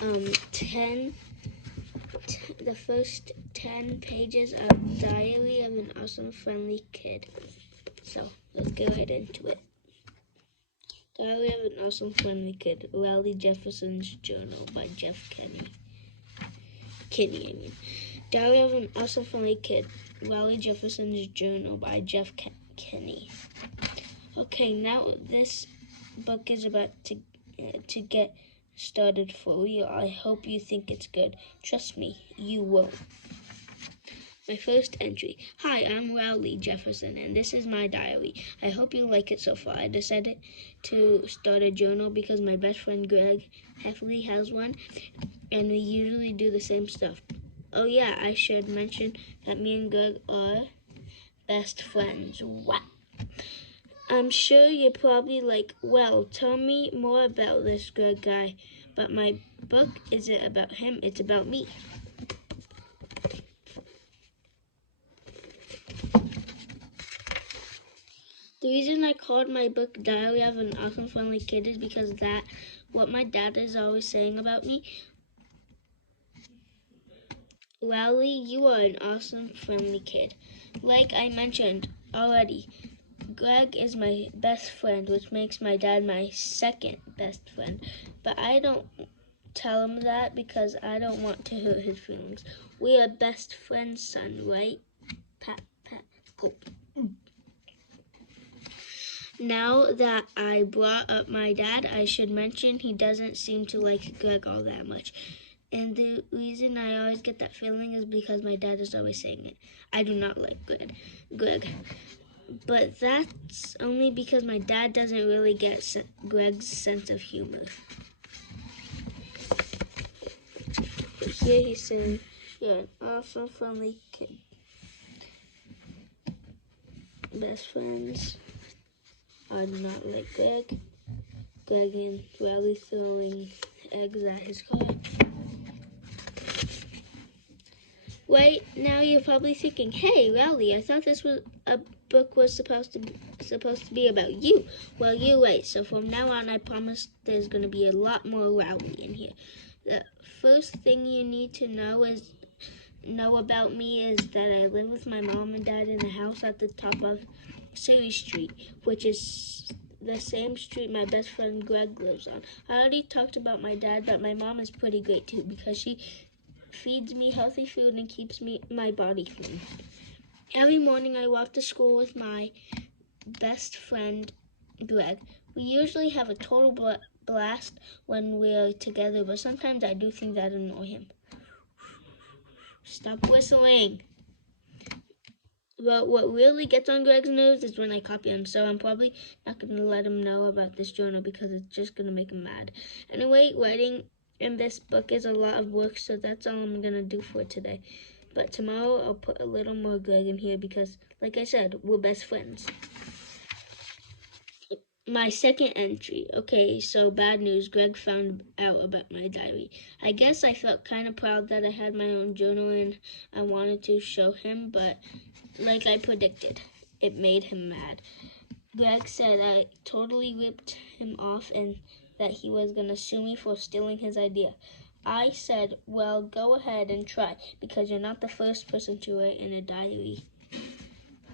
the first 10 pages of Diary of an Awesome Friendly Kid. So let's get right into it. Diary of an Awesome Friendly Kid, Raleigh Jefferson's Journal by Jeff Kinney. Diary of an Awesome Friendly Kid, Raleigh Jefferson's Journal by Jeff Kinney. Okay, now this book is about to get started for real. I hope you think it's good. Trust me, you won't. My first entry. Hi, I'm Raleigh Jefferson, and this is my diary. I hope you like it so far. I decided to start a journal because my best friend Greg Heffley has one, and we usually do the same stuff. Oh yeah, I should mention that me and Greg are best friends. Wow. I'm sure you're probably like, well, tell me more about this Greg guy. But my book isn't about him, it's about me. The reason I called my book Diary of an Awesome Friendly Kid is because that's what my dad is always saying about me. Raleigh, you are an awesome, friendly kid. Like I mentioned already, Greg is my best friend, which makes my dad my second best friend. But I don't tell him that because I don't want to hurt his feelings. We are best friends, son, right? Pat, pat, poop. Now that I brought up my dad, I should mention he doesn't seem to like Greg all that much. And the reason I always get that feeling is because my dad is always saying it. I do not like Greg. But that's only because my dad doesn't really get Greg's sense of humor. Here he's saying, you're an awesome, friendly kid. Best friends. I do not like Greg. Greg and Raleigh throwing eggs at his car. Right now you're probably thinking, hey Raleigh, I thought this was a book was supposed to be about you. Well, you're right. So from now on, I promise there's going to be a lot more Raleigh in here. The first thing you need to know about me is that I live with my mom and dad in a house at the top of Surrey Street, which is the same street my best friend Greg lives on. I already talked about my dad, but my mom is pretty great too because she feeds me healthy food and keeps my body clean. Every morning I walk to school with my best friend Greg. We usually have a total blast when we're together, but sometimes I do things that annoy him. Stop whistling. But what really gets on Greg's nerves is when I copy him, so I'm probably not going to let him know about this journal because it's just going to make him mad. Anyway, writing in this book is a lot of work, so that's all I'm going to do for today. But tomorrow I'll put a little more Greg in here because, like I said, we're best friends. My second entry. Okay, so bad news. Greg found out about my diary. I guess I felt kind of proud that I had my own journal and I wanted to show him, but like I predicted, it made him mad. Greg said I totally ripped him off and that he was going to sue me for stealing his idea. I said, well, go ahead and try, because you're not the first person to write in a diary.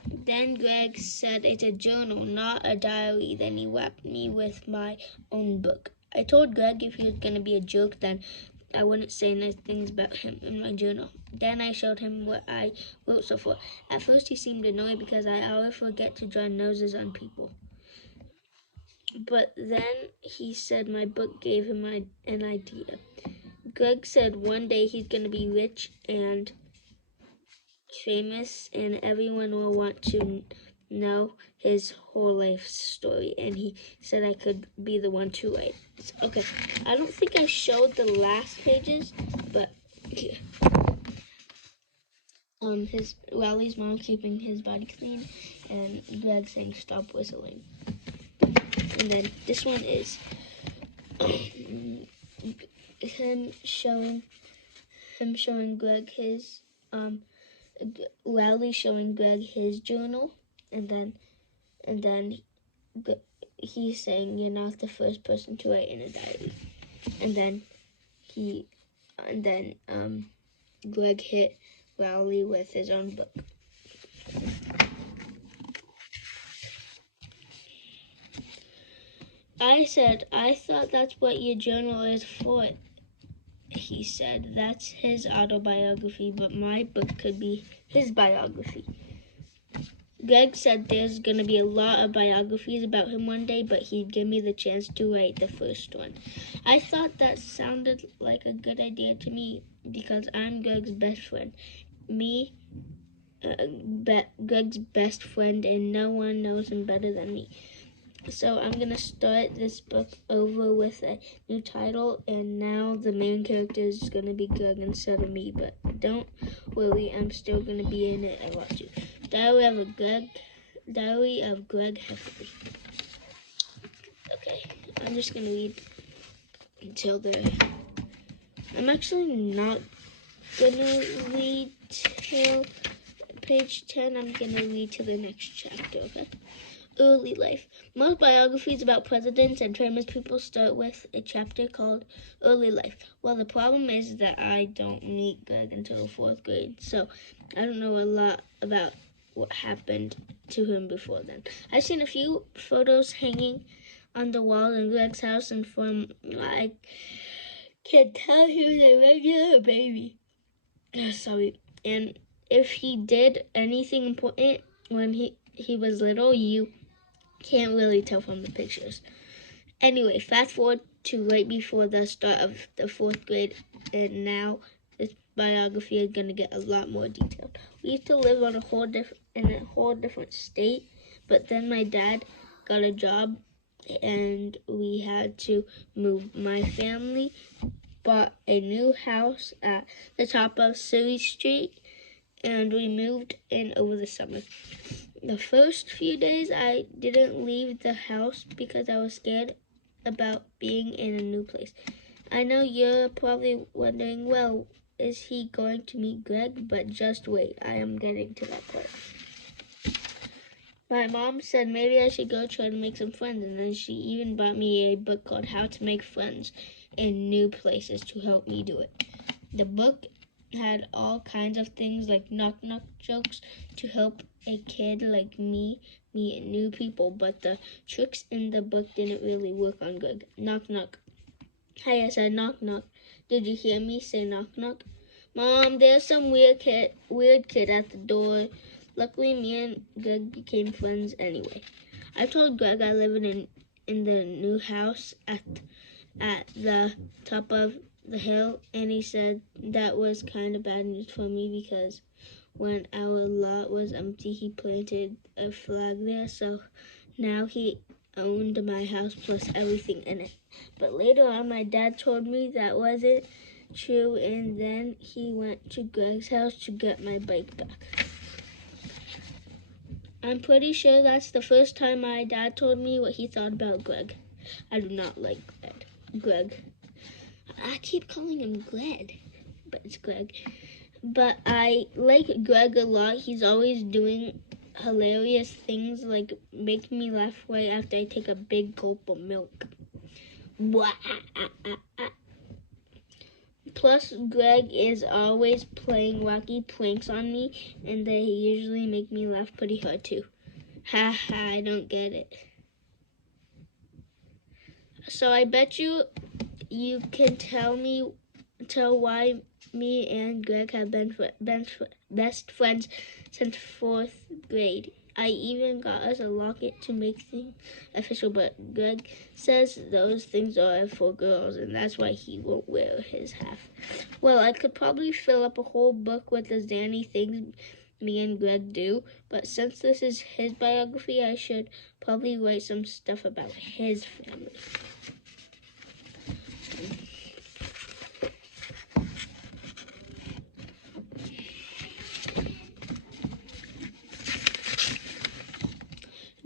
Then Greg said it's a journal, not a diary. Then he whacked me with my own book. I told Greg if he was going to be a jerk, then I wouldn't say nice things about him in my journal. Then I showed him what I wrote so far. At first he seemed annoyed because I always forget to draw noses on people. But then he said my book gave him an idea. Greg said one day he's going to be rich and famous and everyone will want to know his whole life story, and he said I could be the one to write. Okay, I don't think I showed the last pages, but here. His Raleigh's mom keeping his body clean, and Greg saying stop whistling. And then this one is him showing Greg his Raleigh showing Greg his journal, and then he's saying you're not the first person to write in a diary, and then Greg hit Rowley with his own book. I said, I thought that's what your journal is for. He said, that's his autobiography, but my book could be his biography. Greg said there's going to be a lot of biographies about him one day, but he'd give me the chance to write the first one. I thought that sounded like a good idea to me because I'm Greg's best friend. Greg's best friend, and no one knows him better than me. So I'm going to start this book over with a new title, and now the main character is going to be Greg instead of me, but don't worry, I'm still going to be in it a lot too. Diary of Greg Heffley. Okay, I'm just going to read until I'm actually not going to read till page 10. I'm going to read to the next chapter, okay? Early life. Most biographies about presidents and famous people start with a chapter called Early Life. Well, the problem is that I don't meet Greg until 4th grade, so I don't know a lot about what happened to him before then. I've seen a few photos hanging on the wall in Greg's house, and from I can tell he was a regular baby. Sorry. And if he did anything important when he was little, you can't really tell from the pictures. Anyway, fast forward to right before the start of the 4th grade, and now this biography is going to get a lot more detailed. We used to live in a whole different state, but then my dad got a job and we had to move. My family bought a new house at the top of Surrey Street, and we moved in over the summer. The first few days I didn't leave the house because I was scared about being in a new place. I know you're probably wondering, well, is he going to meet Greg? But just wait, I am getting to that part. My mom said maybe I should go try to make some friends, and then she even bought me a book called How to Make Friends in New Places to help me do it. The book had all kinds of things like knock-knock jokes to help a kid like me meet new people, but the tricks in the book didn't really work on Greg. Knock, knock. Hi, I said knock, knock. Did you hear me say knock, knock? Mom, there's some weird kid at the door. Luckily, me and Greg became friends anyway. I told Greg I live in the new house at the top of the hill, and he said that was kind of bad news for me because when our lot was empty, he planted a flag there, so now he owned my house plus everything in it. But later on, my dad told me that wasn't true, and then he went to Greg's house to get my bike back. I'm pretty sure that's the first time my dad told me what he thought about Greg. I do not like Greg. I keep calling him Greg, but it's Greg. But I like Greg a lot. He's always doing hilarious things like making me laugh right after I take a big gulp of milk. Plus, Greg is always playing wacky pranks on me, and they usually make me laugh pretty hard too. Ha ha, I don't get it. So I bet you can tell why me and Greg have been best friends since 4th grade. I even got us a locket to make things official, but Greg says those things are for girls, and that's why he won't wear his half. Well, I could probably fill up a whole book with the zany things me and Greg do, but since this is his biography, I should probably write some stuff about his family.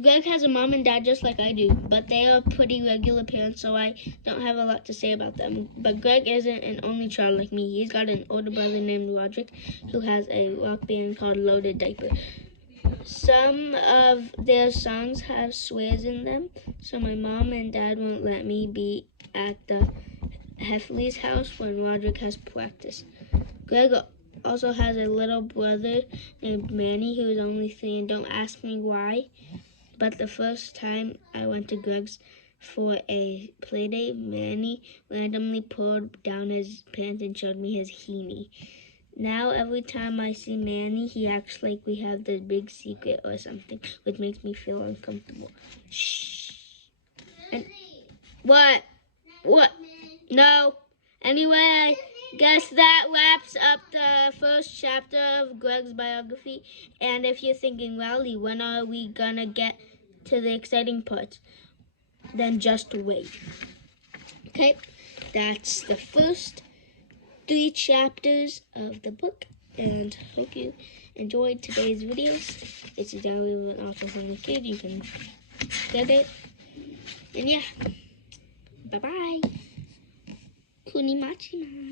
Greg has a mom and dad just like I do, but they are pretty regular parents, so I don't have a lot to say about them. But Greg isn't an only child like me. He's got an older brother named Roderick who has a rock band called Loaded Diaper. Some of their songs have swears in them, so my mom and dad won't let me be at the Heffley's house when Roderick has practice. Greg also has a little brother named Manny who is only 3, and don't ask me why, but the first time I went to Greg's for a play date, Manny randomly pulled down his pants and showed me his heenie. Now every time I see Manny, he acts like we have this big secret or something, which makes me feel uncomfortable. Shh. And what? What? No. Anyway, I guess that wraps up the first chapter of Greg's biography. And if you're thinking, Riley, when are we gonna get to the exciting parts? Then just wait. Okay, that's the first 3 chapters of the book, and hope you enjoyed today's videos. It's a diary of an alcoholic kid. You can get it. And yeah, bye-bye. Kunimachi.